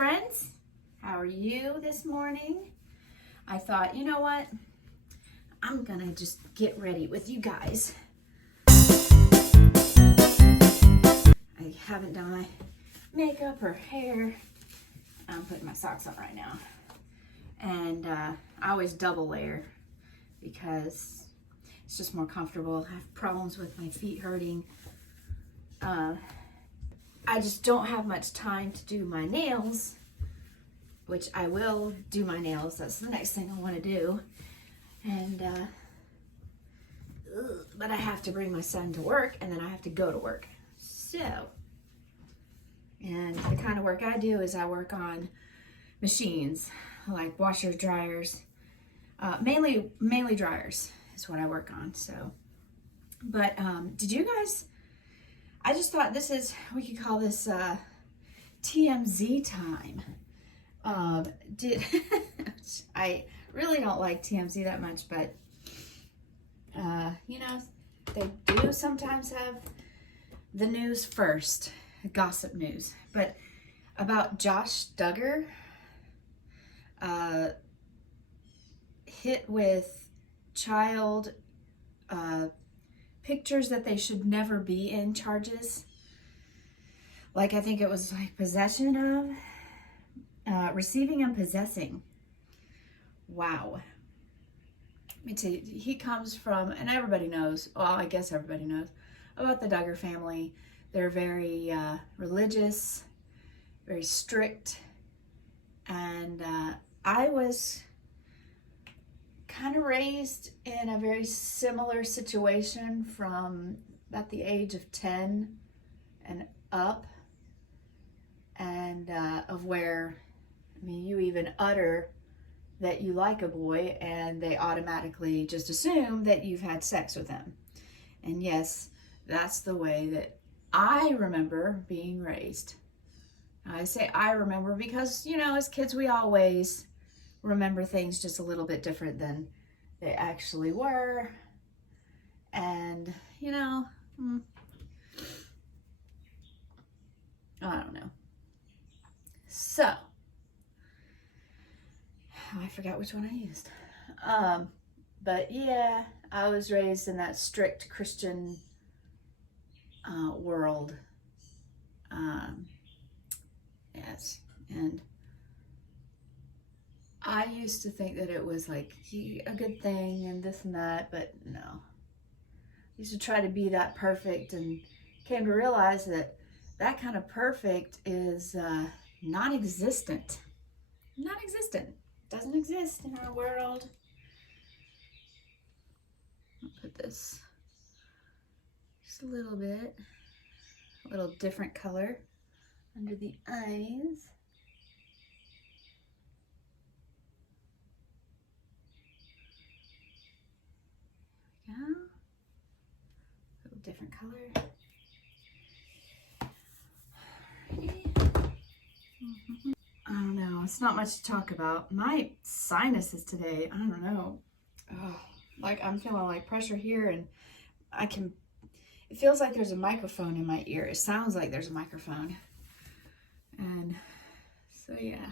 friends. How are you this morning? I thought, you know what? I'm gonna just get ready with you guys. I haven't done my makeup or hair. I'm putting my socks on right now. And I always double layer because it's just more comfortable. I have problems with my feet hurting. I just don't have much time to do my nails, which I will do my nails. That's the next thing I want to do. And, but I have to bring my son to work and then I have to go to work. So, and the kind of work I do is I work on machines like washers, dryers, mainly dryers is what I work on. So, but did you guys, I just thought we could call this TMZ time. I really don't like TMZ that much, but you know, they do sometimes have the news first, gossip news. But about Josh Duggar, hit with child pictures that they should never be in charges. Like, I think it was like possession of, receiving and possessing. Wow. Let me tell you, he comes from, and everybody knows, well, I guess everybody knows about the Duggar family. They're very religious, very strict, and I was kind of raised in a very similar situation from about the age of 10 and up, and of where, I mean, you even utter that you like a boy and they automatically just assume that you've had sex with them. And yes, that's the way that I remember being raised. I say I remember because, you know, as kids we always remember things just a little bit different than they actually were. And, you know, I don't know. So, I forgot which one I used. But yeah, I was raised in that strict Christian world. Yes, and I used to think that it was like a good thing and this and that, but no. I used to try to be that perfect and came to realize that that kind of perfect is non-existent. Non-existent. Doesn't exist in our world. I'll put this just a little bit, a little different color under the eyes. There we go. A little different color. I don't know. It's not much to talk about. My sinuses today, I don't know. Oh, like I'm feeling like pressure here, and it feels like there's a microphone in my ear. It sounds like there's a microphone. And so, yeah.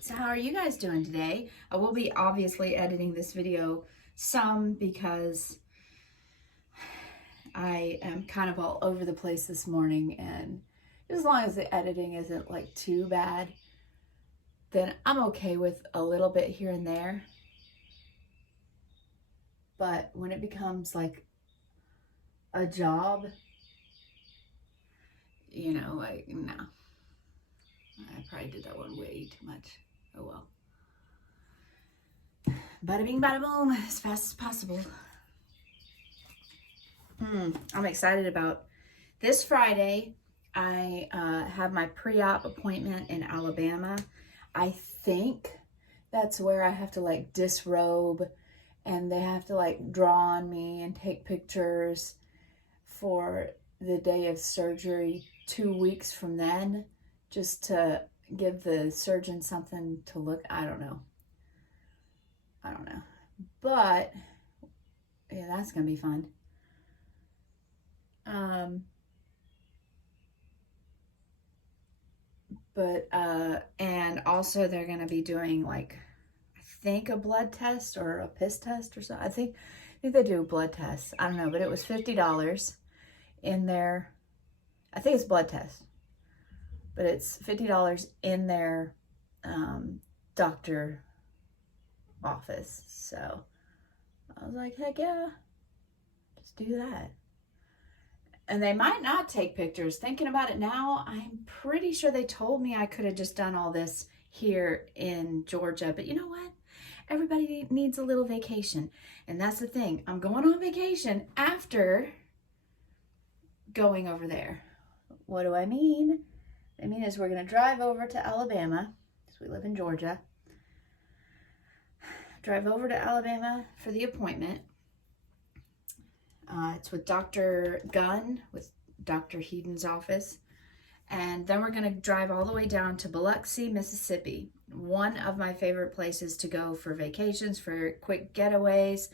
So how are you guys doing today? I will be obviously editing this video some because I am kind of all over the place this morning, and as long as the editing isn't like too bad, then I'm okay with a little bit here and there. But when it becomes like a job, you know, like, no. I probably did that one way too much. Oh well. Bada bing, bada boom, as fast as possible. I'm excited about this Friday. I have my pre-op appointment in Alabama. I think that's where I have to like disrobe and they have to like draw on me and take pictures for the day of surgery 2 weeks from then, just to give the surgeon something to look. I don't know. But yeah, that's gonna be fun. But, and also they're going to be doing like, I think a blood test or a piss test or something. I think they do blood tests. I don't know, but it was $50 in their, I think it's blood test, but it's $50 in their doctor office. So I was like, heck yeah, just do that. And they might not take pictures. Thinking about it now, I'm pretty sure they told me I could have just done all this here in Georgia. But you know what? Everybody needs a little vacation. And that's the thing. I'm going on vacation after going over there. What do I mean? I mean is we're going to drive over to Alabama, because we live in Georgia. Drive over to Alabama for the appointment. It's with Dr. Gunn, with Dr. Heaton's office. And then we're going to drive all the way down to Biloxi, Mississippi. One of my favorite places to go for vacations, for quick getaways.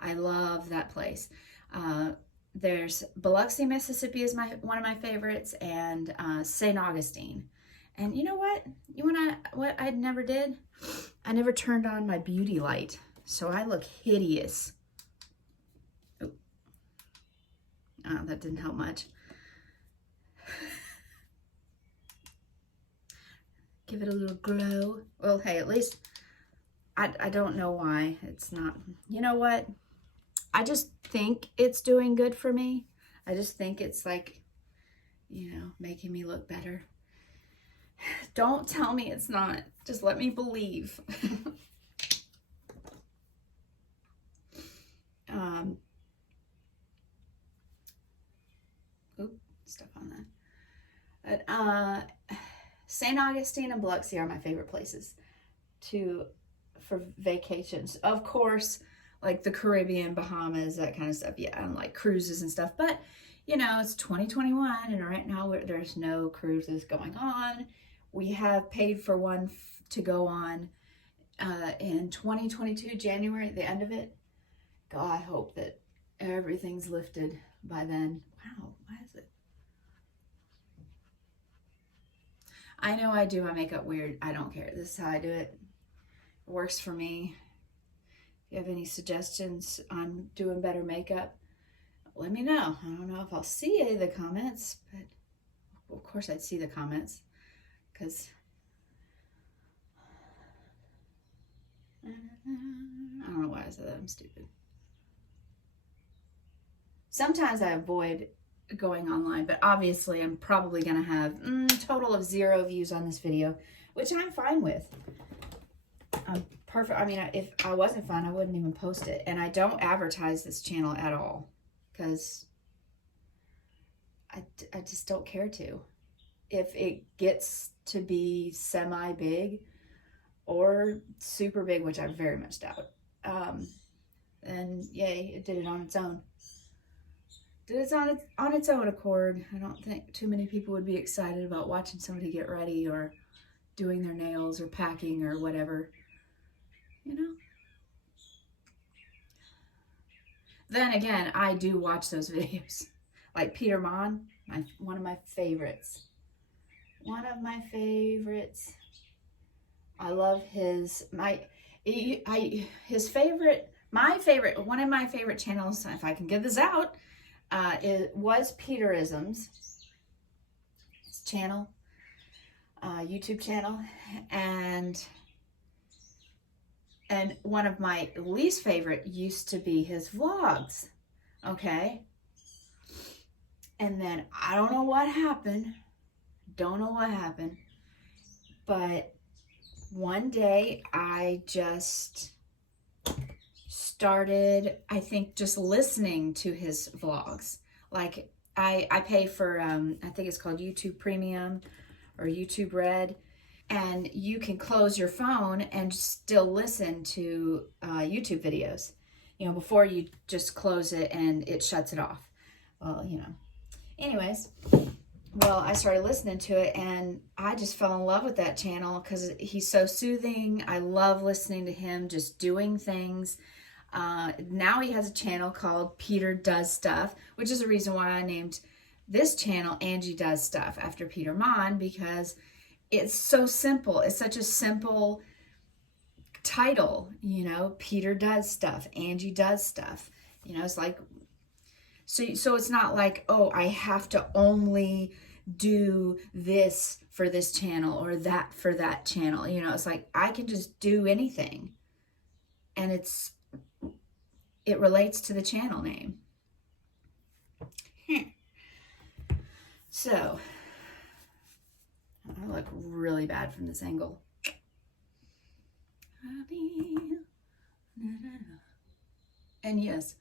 I love that place. There's Biloxi, Mississippi is one of my favorites, and St. Augustine. And you know what? What I never did? I never turned on my beauty light. So I look hideous. Oh, that didn't help much. Give it a little glow. Well, hey, at least I don't know why it's not. You know what? I just think it's doing good for me. I just think it's like, making me look better. Don't tell me it's not. Just let me believe. Stuff on that. But St. Augustine and Biloxi are my favorite places for vacations. Of course, like the Caribbean, Bahamas, that kind of stuff. Yeah, and like cruises and stuff. But it's 2021, and right now there's no cruises going on. We have paid for one to go on in 2022, January, the end of it. God, I hope that everything's lifted by then. Wow, why is it? I know I do my makeup weird. I don't care. This is how I do it. It works for me. If you have any suggestions on doing better makeup, let me know. I don't know if I'll see any of the comments, but of course I'd see the comments, because I don't know why I said that. I'm stupid. Sometimes I avoid going online, but obviously I'm probably going to have a total of 0 views on this video, which I'm fine with. I'm perfect. I mean, if I wasn't fine, I wouldn't even post it. And I don't advertise this channel at all, because I just don't care to. If it gets to be semi-big or super big, which I very much doubt, then yay, it did it on its own. It's on its own accord. I don't think too many people would be excited about watching somebody get ready or doing their nails or packing or whatever, Then again, I do watch those videos. Like Peter Mon, one of my favorites. One of my favorites. I love my favorite channels, if I can give this out, it was Peterisms, his channel, YouTube channel, and one of my least favorite used to be his vlogs, okay? And then I don't know what happened, but one day I just started, I think, just listening to his vlogs. Like I pay for, I think it's called YouTube Premium or YouTube Red, and you can close your phone and still listen to YouTube videos, before you just close it and it shuts it off. Well, anyways, well, I started listening to it and I just fell in love with that channel because he's so soothing. I love listening to him just doing things. Now he has a channel called Peter Does Stuff, which is the reason why I named this channel Angie Does Stuff after Peter Mon, because it's so simple. It's such a simple title, you know. Peter does stuff, Angie does stuff, you know. It's like, so it's not like, oh, I have to only do this for this channel or that for that channel, you know. It's like I can just do anything, and it relates to the channel name. So I look really bad from this angle. And yes,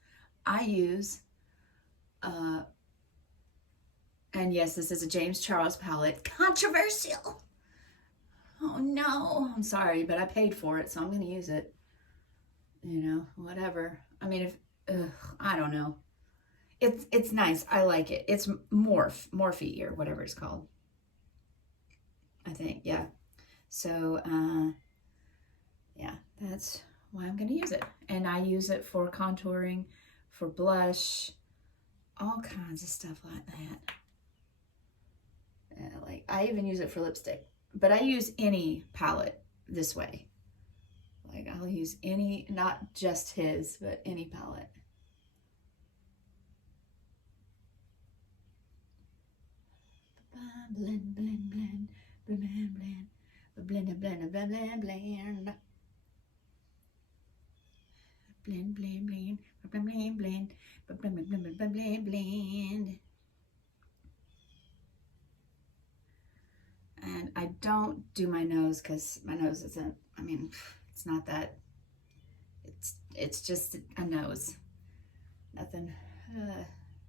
I use, and yes, this is a James Charles palette. Controversial. Oh no, I'm sorry, but I paid for it, so I'm going to use it. You know, whatever. I mean, I don't know. It's nice. I like it. It's Morphe or whatever it's called. I think, yeah. So, yeah, that's why I'm going to use it. And I use it for contouring, for blush, all kinds of stuff like that. Like, I even use it for lipstick. But I use any palette this way. Like, I'll use any, not just his, but any palette. Blend, blend, blend, blend, blend, blend, blend, blend, blend, blend, blend, blend, blend, blend, blend, blend, blend, blend, blend, blend. And I don't do my nose because my nose isn't, I mean, it's not that, it's just a nose. Nothing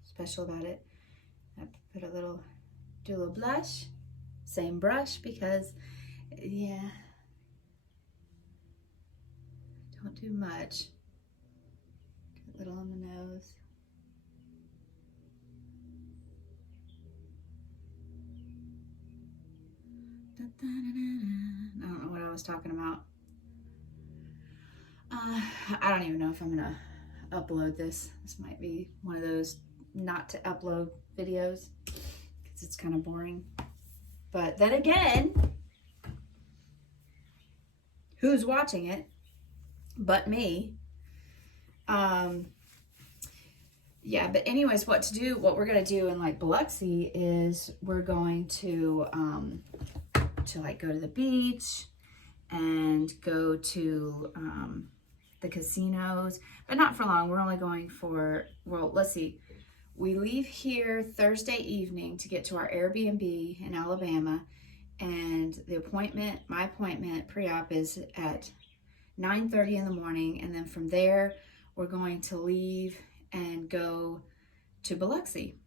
special about it. I put a little, do a little blush, same brush because, yeah, don't do much. A little on the nose. I don't know what I was talking about. I don't even know if I'm gonna upload this. This might be one of those not to upload videos because it's kind of boring. But then again, who's watching it but me? Yeah, but anyways, what we're gonna do in like Biloxi is we're going to like go to the beach and go to the casinos, but not for long. We're only going for, well, let's see. We leave here Thursday evening to get to our Airbnb in Alabama, and my appointment pre-op is at 9:30 in the morning, and then from there we're going to leave and go to Biloxi,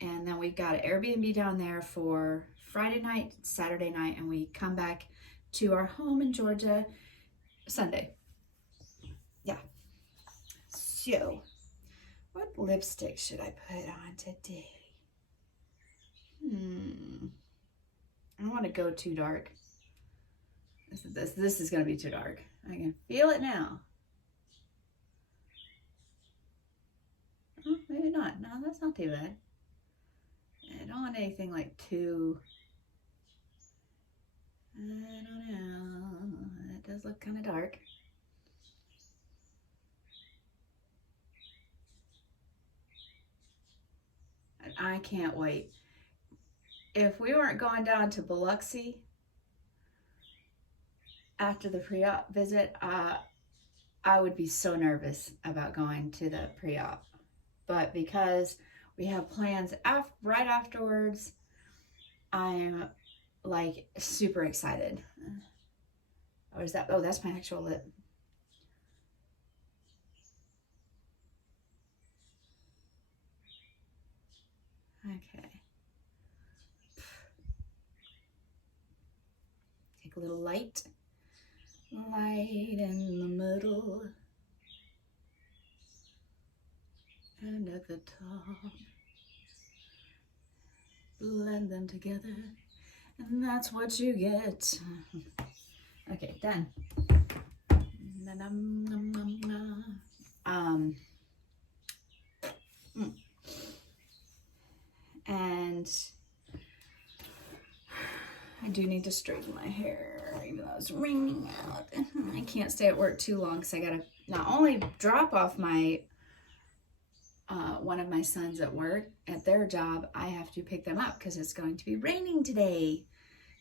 and then we got an Airbnb down there for Friday night, Saturday night, and we come back to our home in Georgia Sunday. Yeah. So, what lipstick should I put on today? I don't want to go too dark. This is going to be too dark. I can feel it now. Oh, maybe not. No, that's not too bad. I don't want anything like too, I don't know. That does look kind of dark. And I can't wait. If we weren't going down to Biloxi after the pre-op visit, I would be so nervous about going to the pre-op. But because we have plans right afterwards, I'm like super excited. Or is that, oh, that's my actual lip. Okay. Take a little light in the middle and at the top. Blend them together, and that's what you get. Okay, done. And I do need to straighten my hair, even though it's raining out. I can't stay at work too long because I gotta not only drop off my one of my sons at work at their job, I have to pick them up because it's going to be raining today.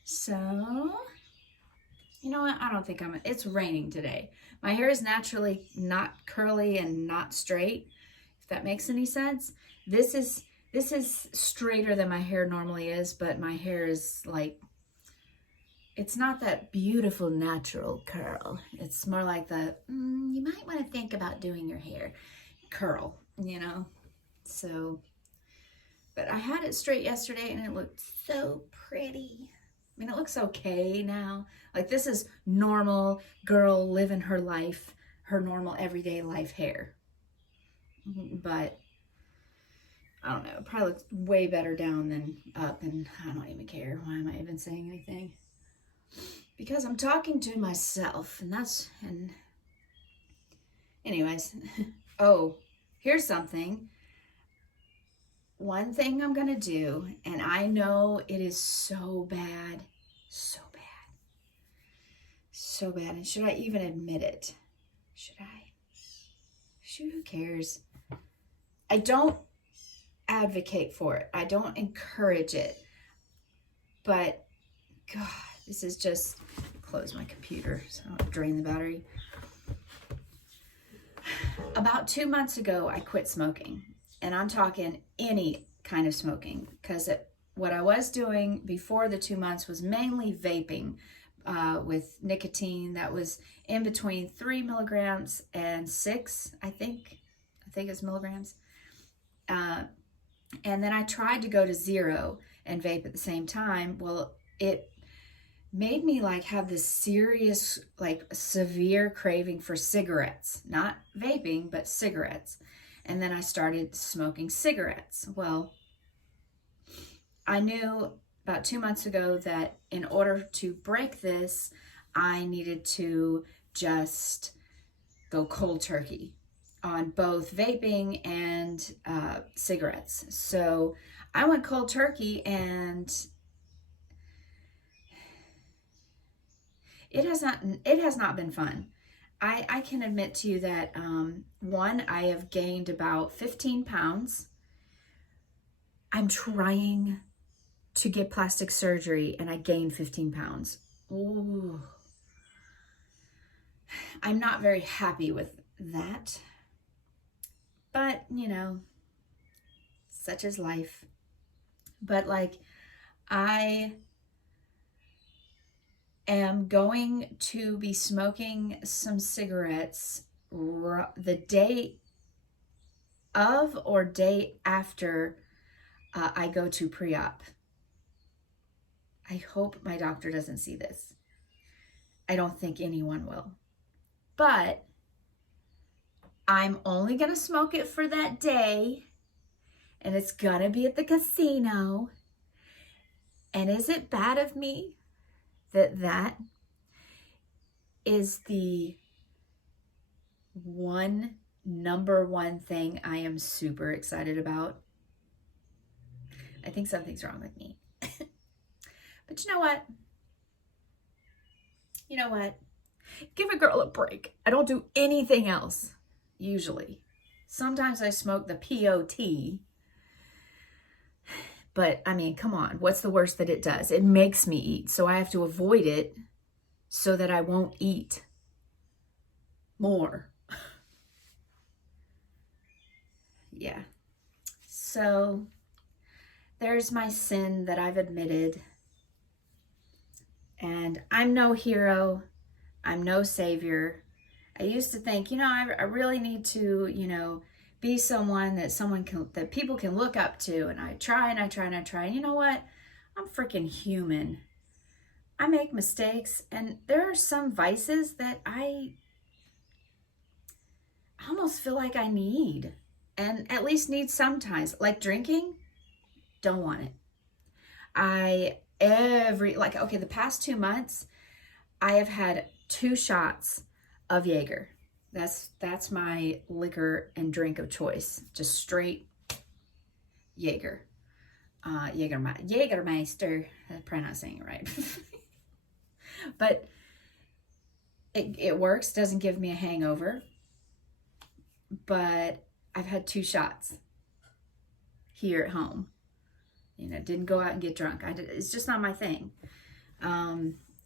So, you know what? I don't think it's raining today. My hair is naturally not curly and not straight, if that makes any sense. This is straighter than my hair normally is, but my hair is like, it's not that beautiful natural curl. It's more like the, you might want to think about doing your hair curl, you know? So, but I had it straight yesterday and it looked so pretty. I mean, it looks okay now. Like, this is normal girl living her life, her normal everyday life hair. But I don't know, it probably looks way better down than up, and I don't even care. Why am I even saying anything? Because I'm talking to myself, and anyways. Oh, here's something. One thing I'm gonna do, and I know it is so bad, so bad, and should I even admit it? Should I? Shoot, who cares? I don't advocate for it. I don't encourage it. But, God, this is just, close my computer so I don't drain the battery. About 2 months ago, I quit smoking. And I'm talking any kind of smoking, because what I was doing before the 2 months was mainly vaping with nicotine that was in between 3 milligrams and 6, I think it's milligrams. And then I tried to go to 0 and vape at the same time. Well, it made me like have this serious, like severe craving for cigarettes, not vaping, but cigarettes. And then I started smoking cigarettes. Well, I knew about 2 months ago that in order to break this, I needed to just go cold turkey on both vaping and cigarettes. So I went cold turkey, and it has not been fun. I can admit to you that, one, I have gained about 15 pounds. I'm trying to get plastic surgery and I gained 15 pounds. Ooh. I'm not very happy with that. But, you know, such is life. But like, I am going to be smoking some cigarettes the day of or day after I go to pre-op. I hope my doctor doesn't see this. I don't think anyone will. But I'm only going to smoke it for that day, and it's going to be at the casino. And is it bad of me that is the number one thing I am super excited about? I think something's wrong with me. But you know what? You know what? Give a girl a break. I don't do anything else, usually. Sometimes I smoke the POT. But, I mean, come on. What's the worst that it does? It makes me eat. So I have to avoid it so that I won't eat more. Yeah. So there's my sin that I've admitted. And I'm no hero. I'm no savior. I used to think, you know, I really need to, you know, be someone that people can look up to. And I try and I try and I try. And you know what? I'm freaking human. I make mistakes. And there are some vices that I almost feel like I need. And at least need sometimes. Like drinking, don't want it. The past 2 months, I have had 2 shots of Jaeger. That's my liquor and drink of choice. Just straight Jaeger. Jägermeister. I'm probably not saying it right. But it works, doesn't give me a hangover. But I've had 2 shots here at home. You know, didn't go out and get drunk. It's just not my thing.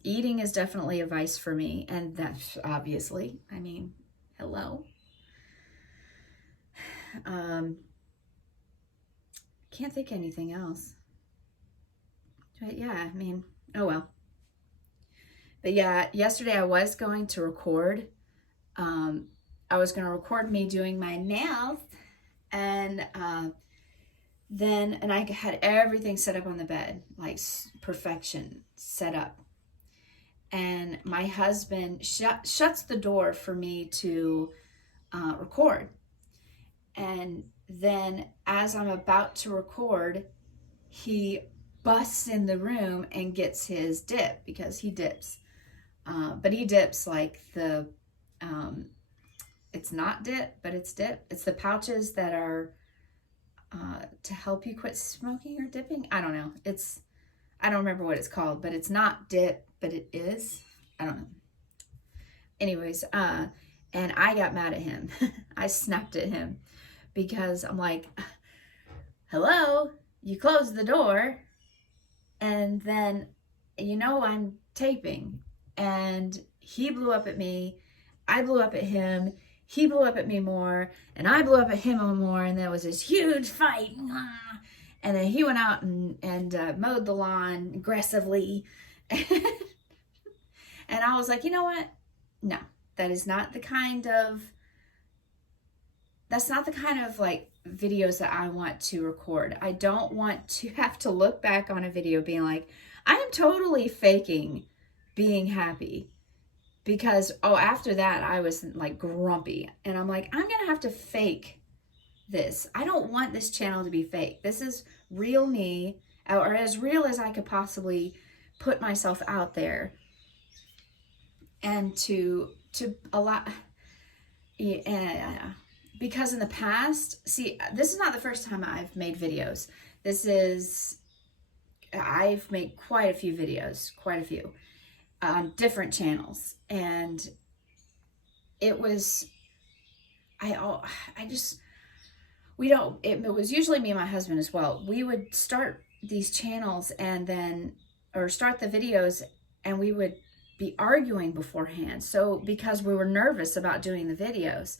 Eating is definitely a vice for me. And that's obviously, I mean, hello. Can't think of anything else. But yeah, I mean, oh well. But yeah, yesterday I was going to record. I was going to record me doing my nails, and I had everything set up on the bed, like perfection set up. And my husband shuts the door for me to record. And then as I'm about to record, he busts in the room and gets his dip, because he dips. But he dips like the, it's not dip, but it's dip. It's the pouches that are to help you quit smoking or dipping. I don't know. I don't remember what it's called, but it's not dip, but it is. I don't know. Anyways, and I got mad at him. I snapped at him because I'm like, hello, you closed the door, and then, you know, I'm taping. And he blew up at me, I blew up at him, he blew up at me more, and I blew up at him more, and there was this huge fight. And then he went out and mowed the lawn aggressively. And I was like, you know what? No, that's not the kind of like videos that I want to record. I don't want to have to look back on a video being like, I am totally faking being happy, because after that I was like grumpy, and I'm like, I'm gonna have to fake this. I don't want this channel to be fake. This is real me, or as real as I could possibly put myself out there, and to allow, because in the past, see, this is not the first time I've made videos. I've made quite a few videos, on different channels, and it was, it was usually me and my husband as well. We would start these channels or start the videos, and we would be arguing beforehand. So because we were nervous about doing the videos,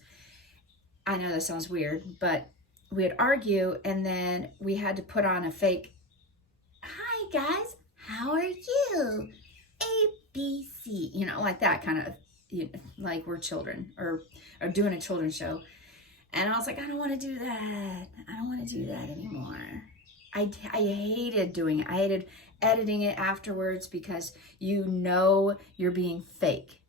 I know that sounds weird, but we'd argue, and then we had to put on a fake, hi guys, how are you? ABC, you know, like that kind of, like we're children or doing a children's show. And I was like, I don't want to do that. I don't want to do that anymore. I hated doing it. I hated editing it afterwards, because you know you're being fake.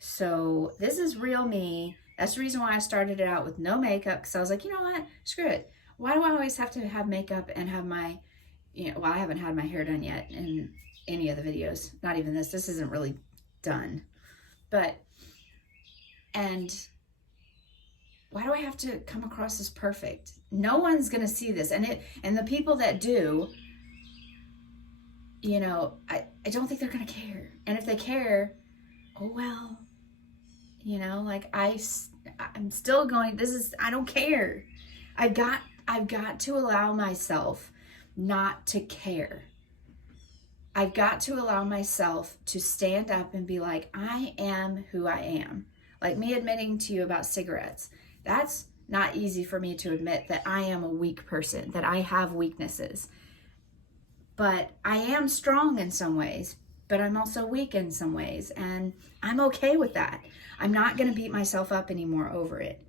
So this is real me. That's the reason why I started it out with no makeup, because I was like, you know what? Screw it. Why do I always have to have makeup and have my, I haven't had my hair done yet in any of the videos. Not even this. This isn't really done. And why do I have to come across as perfect? No one's going to see this. And the people that do, I don't think they're going to care. And if they care, oh well. Like I'm still going, I don't care. I've got to allow myself not to care. I've got to allow myself to stand up and be like, I am who I am. Like me admitting to you about cigarettes. That's not easy for me to admit, that I am a weak person, that I have weaknesses. But I am strong in some ways, but I'm also weak in some ways. And I'm okay with that. I'm not going to beat myself up anymore over it.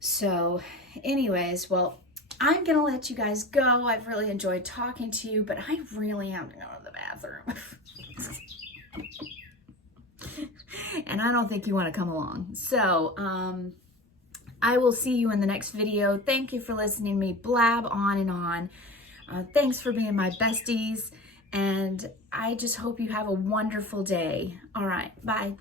So anyways, well, I'm going to let you guys go. I've really enjoyed talking to you, but I really have to go to the bathroom. And I don't think you want to come along. So, I will see you in the next video. Thank you for listening to me blab on and on. Thanks for being my besties. And I just hope you have a wonderful day. All right. Bye.